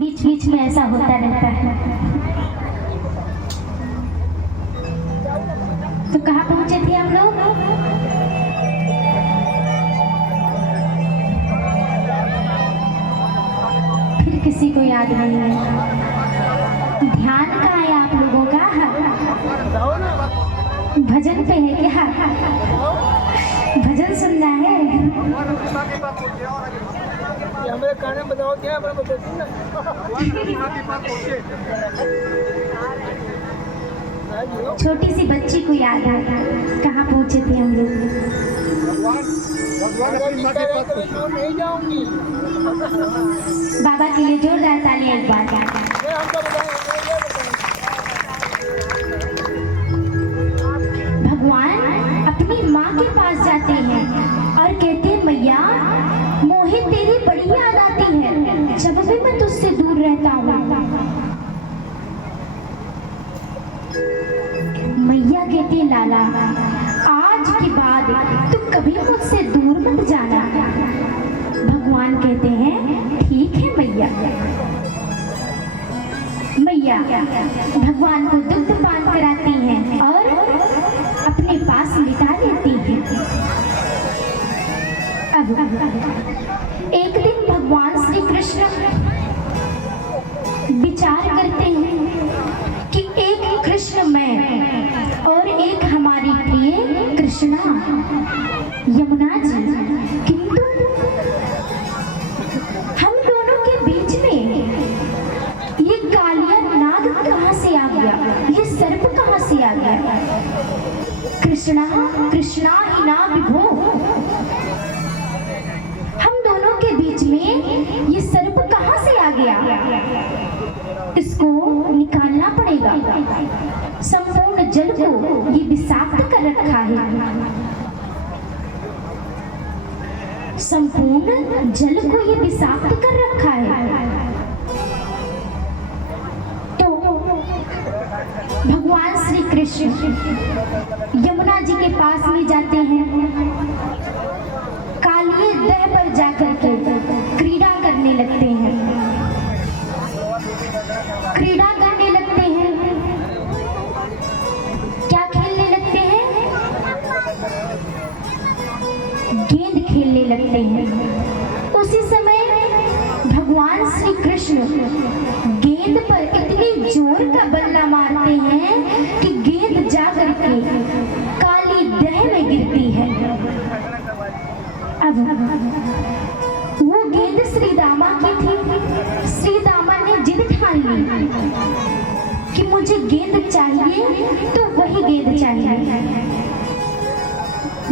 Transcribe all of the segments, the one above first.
बीच बीच में ऐसा होता रहता है। तो कहाँ पहुंचे थे हम लोग? फिर किसी को याद नहीं है। ध्यान कहाँ है आप लोगों का? भजन पे है क्या? भजन सुनना है? हमारे गाने बताओ क्या छोटी सी बच्ची को याद है। कहाँ पहुंचे थे हम लोग? नहीं जाऊंगी। बाबा के लिए जोरदार तालियां एक बार। भगवान अपनी माँ के पास जाते हैं और कहते हैं, मैया मोहे तेरी बड़ी याद आती है जब भी मैं तुझसे दूर रहता हूँ। मैया कहती है, लाला आज के बाद तू कभी मुझसे दूर मत जाना। भगवान कहते हैं, ठीक है मैया। मैया भगवान को दुग्ध पान कराती हैं और अपने पास लिटा लेती हैं। अब एक दिन भगवान श्री कृष्ण विचार करते हैं कि एक कृष्ण मैं और एक हमारी प्रिय कृष्णा यमुना जी, किंतु हम दोनों के बीच में ये कालिया नाग कहाँ से आ गया? ये सर्प कहाँ से आ गया? कृष्णा कृष्णा ही ना विभो, हम दोनों के बीच में ये सर्प कहाँ से आ गया? इसको निकालना पड़ेगा। संपूर्ण जल को ये विषाक्त कर रखा है। संपूर्ण जल को ये विषाक्त कर रखा है। तो भगवान श्री कृष्ण यमुना जी के पास में जाते हैं। कालिए दह पर जाकर के क्रीड़ा करने लगते हैं। क्रीड़ा करने लगते हैं। क्या खेलने लगते हैं? गेंद खेलने लगते हैं। उसी समय भगवान श्री कृष्ण गेंद पर इतनी जोर का बल्ला मारते हैं कि गेंद जाकर के काली दह में गिरती है। अब वो गेंद श्री दामा की थी। श्री दामा ने जिद ठान ली कि मुझे गेंद चाहिए तो वही गेंद चाहिए,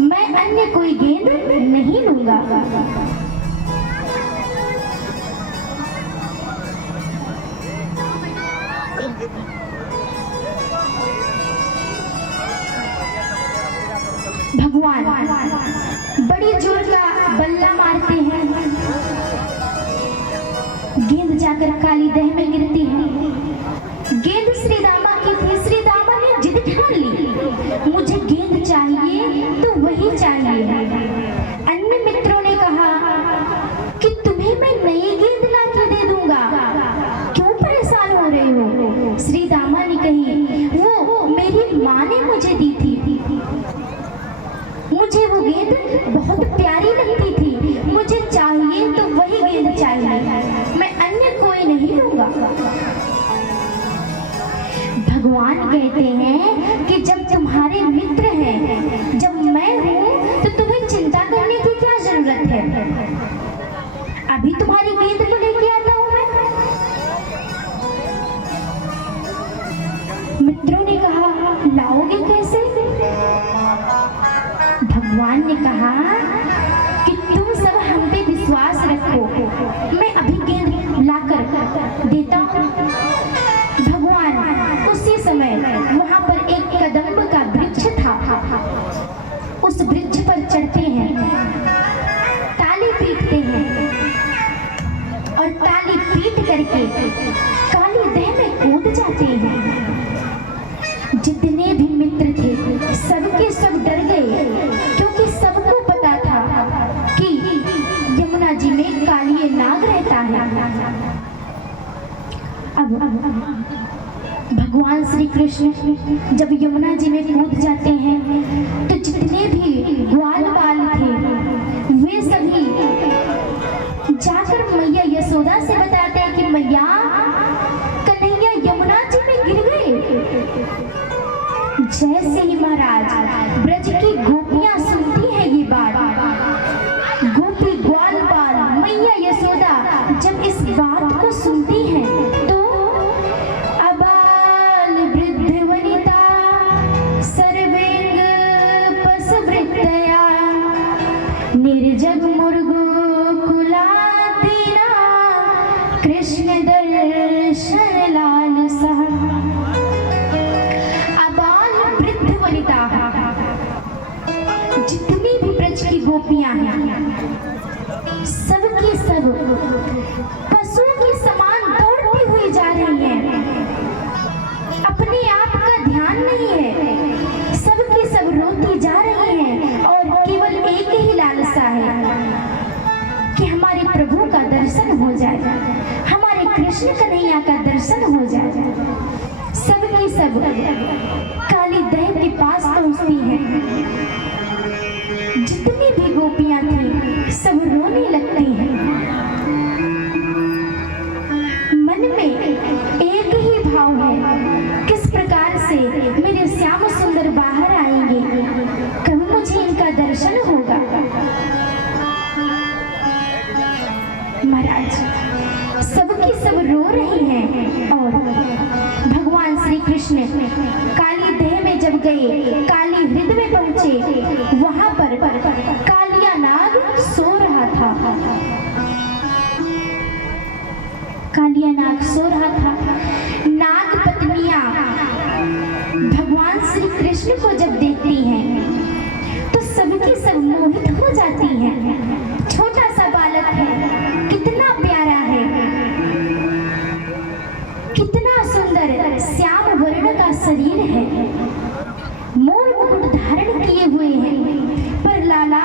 मैं अन्य कोई गेंद नहीं लूंगा। भगवान बड़ी जोर का बल्ला मारते हैं। गेंद जाकर काली दह में गिरती है। गेंद श्री दामा की थी। श्री दामा ने जिद ठान ली, मुझे गेंद चाहिए तो वही चाहिए। अन्य मित्रों ने कहा कि तुम्हें मैं नई गेंद ला के दे दूंगा, क्यों परेशान हो रहे हो? श्री दामा ने कही, वो मेरी माँ ने मुझे दी थी, मुझे वो गेंद बहुत प्यारी लगती थी, मुझे चाहिए तो वही गेंद चाहिए, मैं अन्य कोई नहीं लूंगा। भगवान कहते हैं कि जब तुम्हारे मित्र हैं, जब मैं हूं, तो तुम्हें चिंता करने की क्या जरूरत है? अभी तुम्हारी गेंद को लेके आता हूं मैं। मित्रों ने कहा, लाओगे कैसे? भगवान ने कहा कि तुम सब हम पे विश्वास रखो, मैं अभी गेंद लाकर देता हूँ। भगवान उसी समय वहां पर एक कदम्ब का वृक्ष था। उस वृक्ष पर चढ़ते हैं, ताली पीटते हैं और ताली पीट करके काली दह में कूद जाते हैं। जितने भी मित्र थे सबके सब डर गए, क्योंकि सबको पता था कि यमुना जी में कालिए नाग रहता है। अब भगवान श्री कृष्ण जब यमुना जी में कूद जाते हैं तो जितने भी ग्वाल बाल थे वे सभी जाकर मैया यशोदा से बताते हैं कि मैया कन्हैया यमुना जी में गिर गए। जैसे ही महाराज ब्रज की गोपियां सुनती है ये बात, गोपी ग्वाल बाल मैया यशोदा जब इस बात को सुनती है तो अबाल वृद्ध वनिता सर्वेंग पशुवृत्तया निर्जग मुर्गो कुलादीना कृष्ण दर्शन लाल सह। अबाल वृद्ध वनिता जितनी भी ब्रज की गोपियां हैं सबकी सब पशु के समान दौड़ती हुई जा रही हैं, अपने आप का ध्यान नहीं है, सबकी सब रोती जा रही हैं और केवल एक ही लालसा है कि हमारे प्रभु का दर्शन हो जाए, हमारे कृष्ण कन्हैया का दर्शन हो जाए। सबकी सब काली दह के पास पहुंचती हैं, जितनी भी गोपियां थी सब रोने लगती हैं। मन में एक ही भाव है, किस प्रकार से मेरे श्याम सुंदर बाहर आएंगे, कब मुझे इनका दर्शन होगा। महाराज सबकी सब रो रही हैं और भगवान श्री कृष्ण काली देह में जब गए, काली हृदय में पहुंचे, वहां पर कालिया नाग सो रहा था। कालिया नाग सो रहा था। नाग पत्नियां भगवान श्री कृष्ण को जब देखती हैं तो सबकी सब मोहित हो जाती हैं। छोटा सा बालक है, कितना प्यारा है, कितना सुंदर श्याम वर्ण का शरीर है, मोर मुकुट धारण किए हुए हैं। पर लाला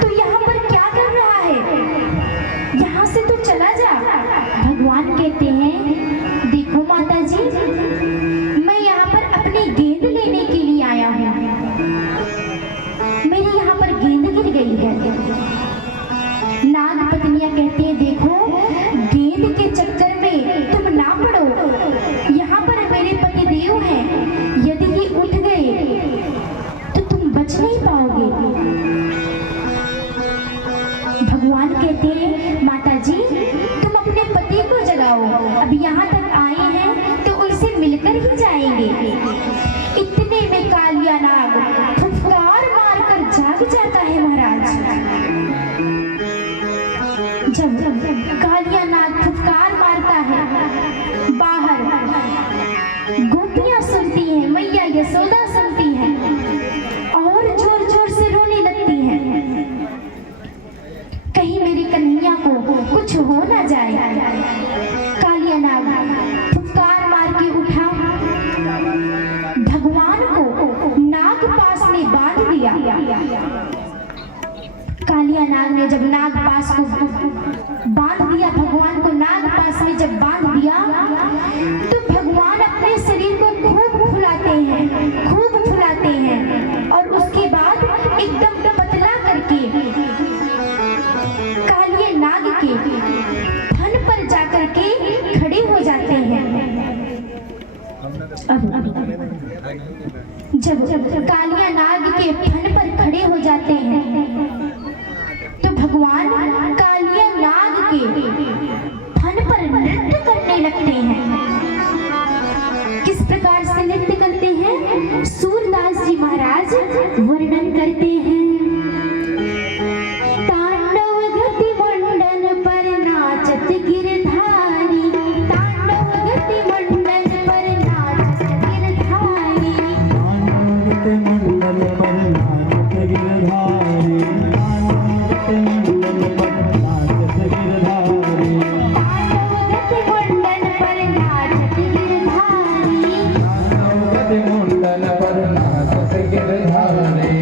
तू यहाँ पर क्या कर रहा है, यहाँ से तू चला जा। भगवान कहते हैं देखो माता जी, मैं यहाँ पर अपनी गेंद लेने के लिए आया हूँ, मेरी यहाँ पर गेंद गिर गई है। नाग पत्नियां कहती हैं देखो गेंद के चक्कर में तुम ना पड़ो, यहाँ पर मेरे पति देव हैं, यदि ये उठ गए तो तुम बच नहीं पाओगे। भगवान कहते हैं माता जी तुम अपने पति को जगाओ, अब यहाँ तक आए हैं तो उनसे मिलकर ही जाएंगे। इतने में कालिया नाग फुफकार मारकर जाग जाता है। महाराज जब कालिया नाग फुफकार मारता है, बाहर गोपियां सुनती हैं, मैया यशोदा सुनती हैं और जोर जोर से रोने लगती हैं, कहीं मेरी कन्हैया को कुछ हो ना जाए। कालिया नाग फुफकार मार के उठा, भगवान को नाग पास में बांध दिया। कालिया नाग ने जब नाग पास को बांध दिया, भगवान को नाग पास में जब बांध दिया तो भगवान अपने शरीर को खूब फुलाते हैं, खूब फुलाते हैं और उसके बाद एकदम पतला करके कालिया नाग के फन पर जाकर के खड़े हो जाते हैं। जब कालिया नाग के फन पर खड़े हो जाते हैं तो भगवान कालिया नाग के फन पर नृत्य करने लगते हैं। किस प्रकार से नृत्य करते हैं सूरदास जी महाराज वर्णन करते हैं। तांडव गति मंडन पर नाचत गिरधारी, तांडव गति मंडन पर नाचत गिरधारी, मंडल पर नाचत गिरधारी, मंडल पर नाचत गिरधारी, मंडन पर नाचत गिरधारी, मंडल पर नाचत गिरधारी।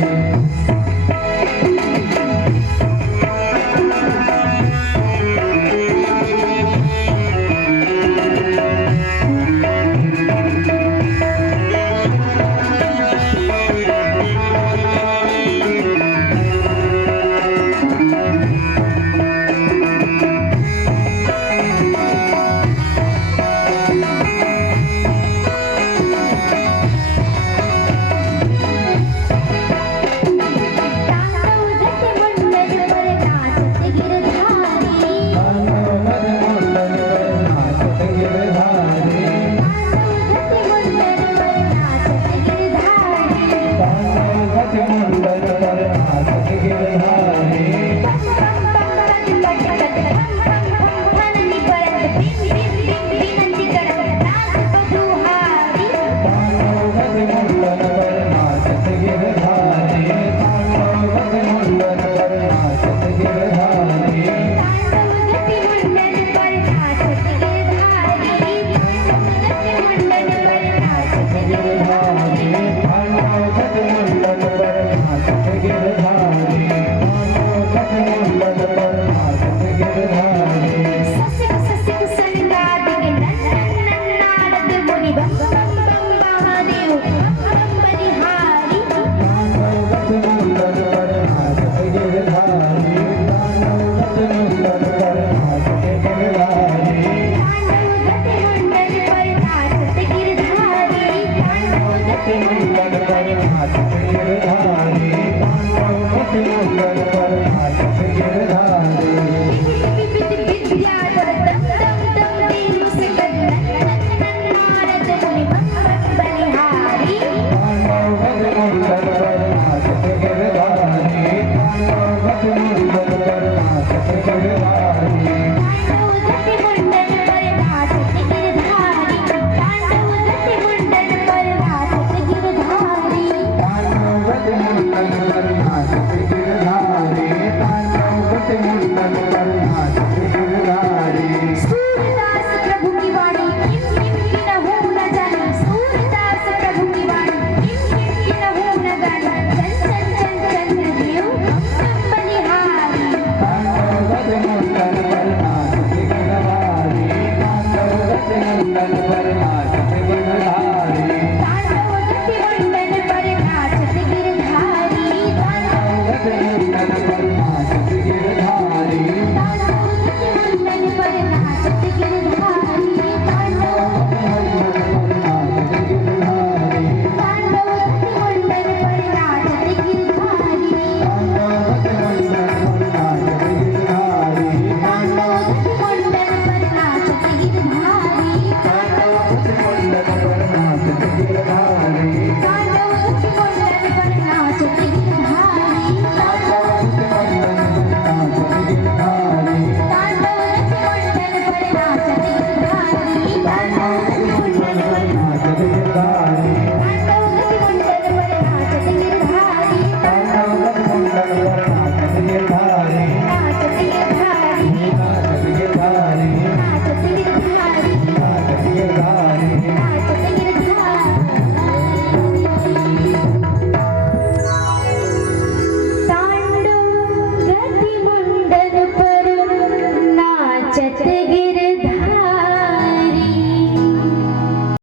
सूरदास प्रभु की वाणी किम किम की न हो न जानी सूरदास प्रभु की वाणी किम किम की न हो न गानी चल चल चल चल देव हम बलिहारी तांडवगत मुंडन पर नाच गिरधारी तांडवगत मुंडन पर